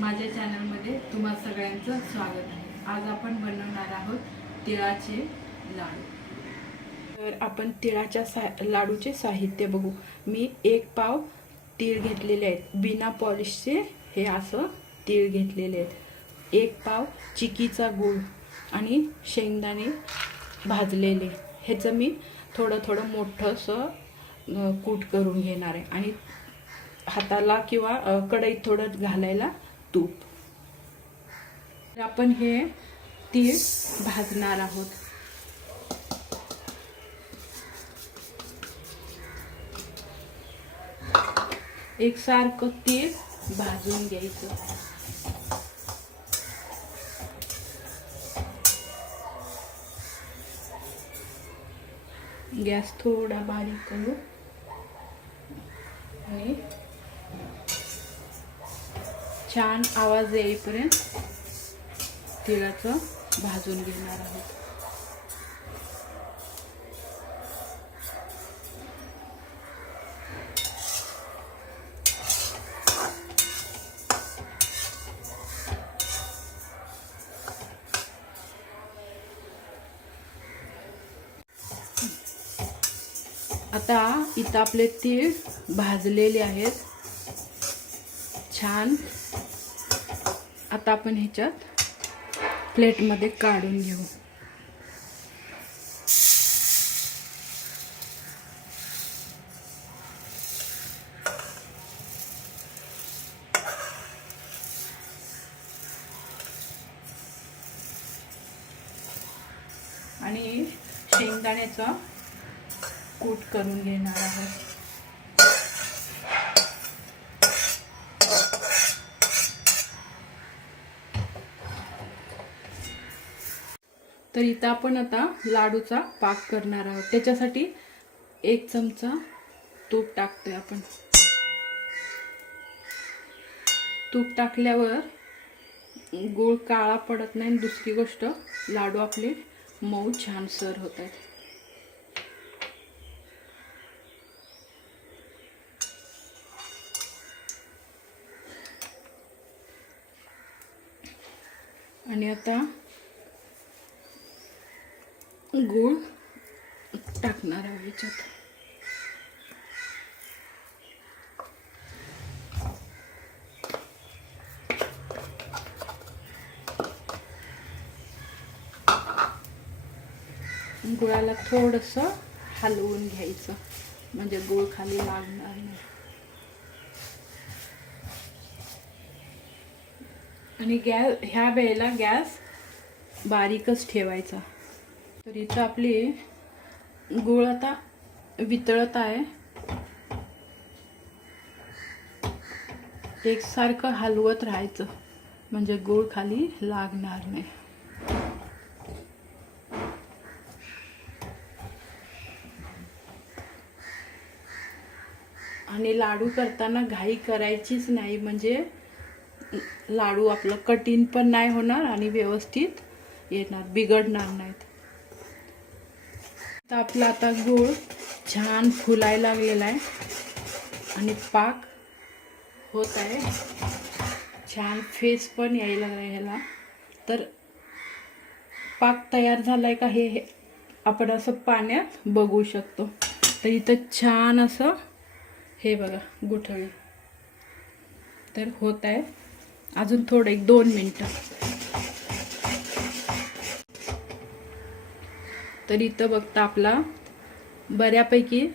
माझ्या चॅनलमध्ये तुम्हा सगळ्यांचं स्वागत आहे। आज आपण बनवणार आहोत तिळाचे लाडू। तर आपण तिळाच्या लाडूचे साहित्य बघू। मी 1 पाव तीळ घेतलेले आहेत, बिना पॉलिशचे हे असं तीळ घेतलेले आहेत। 1 पाव चिकीचा गूळ आणि शेंगदाणे भाजलेले, ह्याचं मी थोडं मोठंसं कूट करून घेणार आहे आणि हाताला किंवा कढईत थोडं घालायला तूप। आपण हे तीळ भाजणार आहोत। एकसारखं तीळ भाजून घ्यायचं। गॅस थोडा बारीक करू आणि छान आवाज येईपर्यंत तिळाचं भाजून घेणार आहोत। आता इथं आपले तीळ भाजलेले आहेत छान। आता आपण ह्याच्यात प्लेटमध्ये काढून घेऊ। आणि शेंगदाण्याचा कूट करून घेणार आहोत। तर इथं आपण आता लाडूचा पाक करणार आहोत। त्याच्यासाठी 1 चमचा तूप टाकतोय आपण। तूप टाकल्यावर गूळ काळा पडत नाही, दुसरी गोष्ट लाडू आपले मऊ छान सर होत आहेत। आणि आता गूळ टाकणार आहे ह्याच्यात। गुळाला थोडंसं हलवून घ्यायचं म्हणजे गूळ खाली लागणार नाही। आणि ह्या वेळेला गॅस बारीकच ठेवायचा। तर इथं आपली गूळ आता वितळत आहे। एकसारखं हलवत राहायचं म्हणजे गूळ खाली लागणार नाही। आणि लाडू करताना घाई करायचीच नाही, म्हणजे लाडू आपलं कठीण पण नाही होणार आणि व्यवस्थित येणार, बिघडणार नाहीत। तर आपला आता गूळ छान फुलायला लागलेला आहे आणि पाक होत आहे छान, फेस पण यायला लागला ह्याला। तर पाक तयार झालाय का हे आपण असं पाण्यात बघू शकतो। तर इथं छान असं हे बघा गुठळी तर होत आहे। अजून थोडं 1-2 मिनिटं। तर इथं बघता आपला बऱ्यापैकी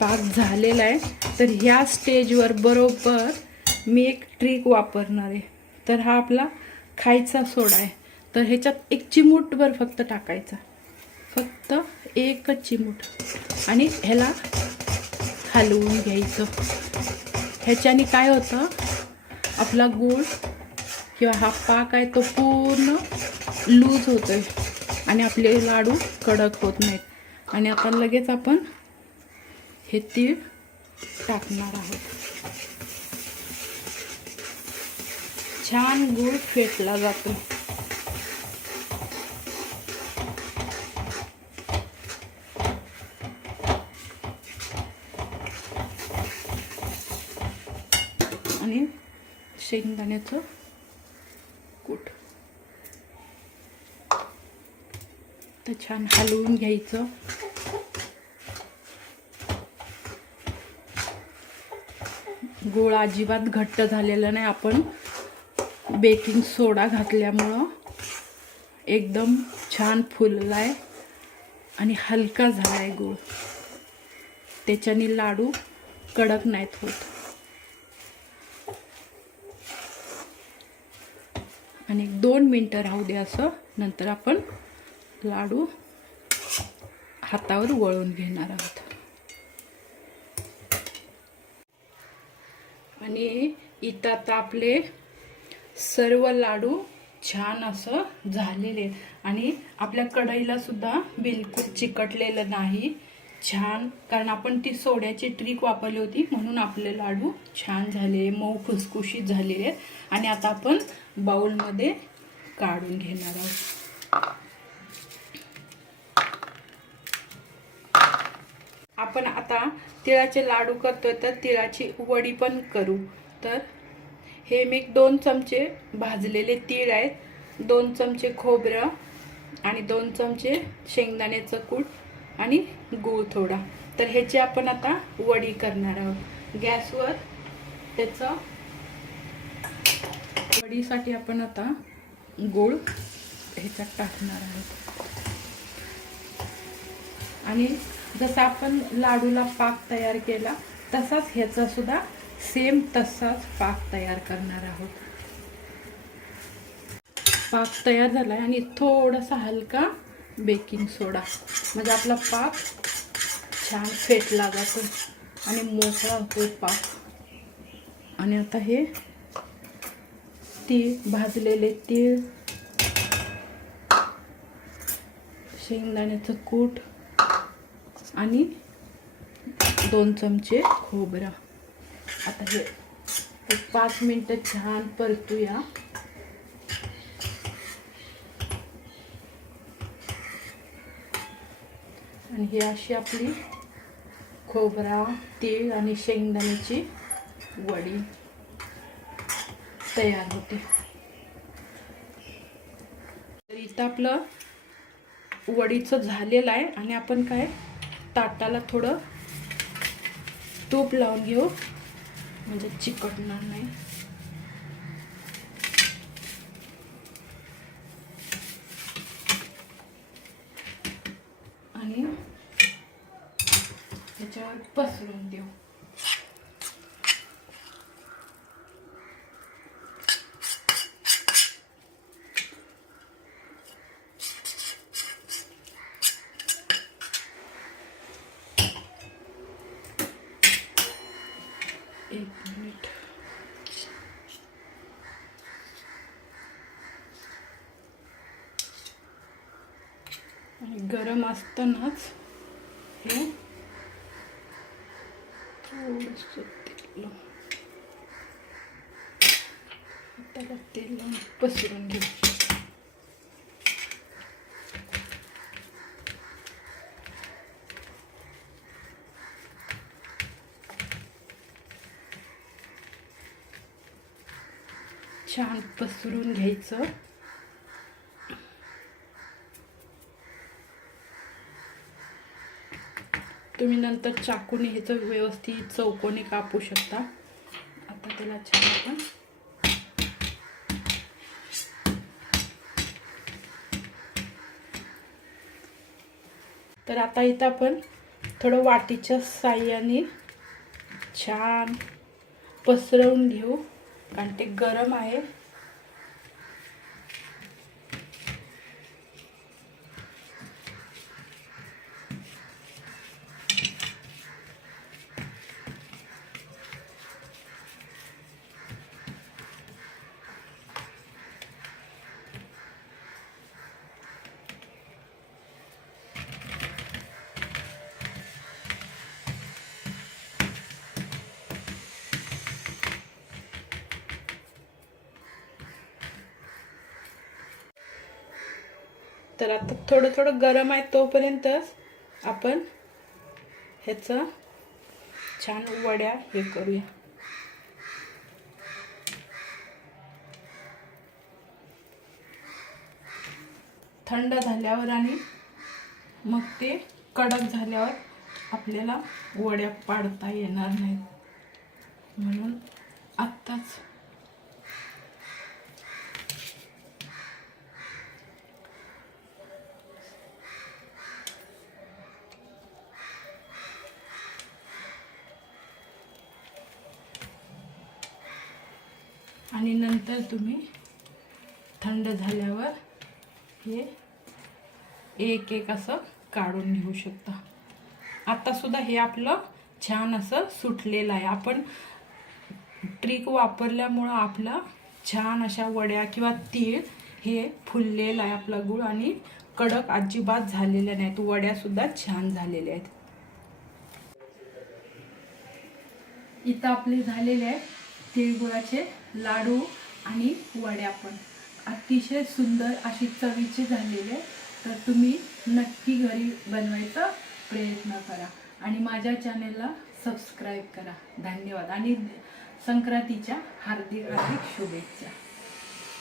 पाक झालेला आहे। तर ह्या स्टेजवर बरोबर मी एक ट्रिक वापरणार आहे। तर हा आपला खायचा सोडा आहे। तर ह्याच्यात 1 चिमूटभर फक्त टाकायचा, फक्त 1च चिमूट, आणि ह्याला हलवून घ्यायचं। ह्याच्याने काय होतं, आपला गूळ किंवा हा पाक आहे तो पूर्ण लूज होतोय आणि आपले लाडू कडक होत नाहीत। आणि आता लगेच आपण हे तीळ टाकणार आहोत। छान गूळ फेटला जातो। आणि शेंगदाण्याचं कूट. तर छान हलवून घ्यायचं. गोळ अजिबात घट्ट झालेला नाही. आपण बेकिंग सोडा घातल्यामुळं एकदम छान फुललाय आणि हलका झालाय गोळ. त्याच्याने लाडू कडक नाहीत होत. आणि 2 मिनिटं राहू दे असं. नंतर आपण लाडू हातावर वळून घेणार आहोत. आणि इथं आता आपले सर्व लाडू छान असं झालेले आहेत. आणि आपल्या कढईला सुद्धा बिलकुल चिकटलेलं नाही. छान, कारण आपण ती सोड्याची ट्रिक वापरली होती म्हणून आपले लाडू छान झाले, मऊ खुसखुशीत झालेले आहेत. आणि आता आपण बाउलमध्ये काढून घेणार आहोत. आपण आता तिळाचे लाडू करतोय तर तिळाची वडी पण करू. तर हे मी 2 चमचे भाजलेले तीळ आहेत, 2 चमचे खोबरं आणि 2 चमचे शेंगदाण्याचं कूट आणि गूळ थोडा. तर ह्याची आपण आता वडी करणार आहोत. गॅसवर त्याचं वडीसाठी आपण आता गूळ ह्याच्यात टाकणार आहोत. आणि जसं आपण लाडूला पाक तयार केला तसाच ह्याचा सुद्धा सेम तसाच पाक तयार करणार आहोत. पाक तयार झाला आहे आणि थोडासा हलका बेकिंग सोडा, म्हणजे आपला पाक छान फेटला जातो आणि मोकळा होतो पाक. आणि आता हे तीळ, भाजलेले तीळ, शेंगदाण्याचं कूट आणि 2 चमचे खोबरं. आता हे 5 मिनिटं छान परतूया. आणि ही अशी आपली खोबरा, तीळ आणि शेंगदाण्याची वडी तयार होते. तर इथं आपलं वडीचं झालेलं आहे. आणि आपण काय ताटाला थोडं तूप लावून घेऊ, म्हणजे चिकटणार नाही. आणि त्याच्यावर पसरून देऊ. एक मिनिट. आणि गरम असतानाच हे थोडंसं तेल लावून, त्याला तेल लावून पसरून घेऊ. छान पसरून घ्यायचं. तुम्ही नंतर चाकूने ह्याचं व्यवस्थित चौकोनी कापू शकता. आता त्याला छान आपण तर आता इथं आपण थोडं वाटीच्या साहाय्याने छान पसरवून घेऊ, कारण ते गरम आहे. तर आता थोडं थोडं गरम आहे तोपर्यंतच आपण ह्याचं छान वड्या हे करूया. थंड झाल्यावर आणि मग ते कडक झाल्यावर आपल्याला वड्या पाडता येणार नाहीत, म्हणून आत्ताच आणि नंतर तुम्ही थंड झाल्यावर हे एक एक असं काढून घेऊ शकता. आता सुद्धा हे आपलं छान असं सुटलेलं आहे. आपण ट्रिक वापरल्यामुळं आपला छान अशा वड्या किंवा तीळ हे फुललेलं आहे आपला गुळ, आणि कडक अजिबात झालेल्या नाहीत. वड्या सुद्धा छान झालेल्या आहेत. इथं आपले झालेले आहेत तिळगुळाचे लाडू आणि वड्या पण अतिशय सुंदर अशी चवीचे झालेले आहे. तर तुम्ही नक्की घरी बनवायचा प्रयत्न करा आणि माझ्या चॅनेलला सबस्क्राईब करा. धन्यवाद आणि संक्रांतीच्या हार्दिक हार्दिक शुभेच्छा.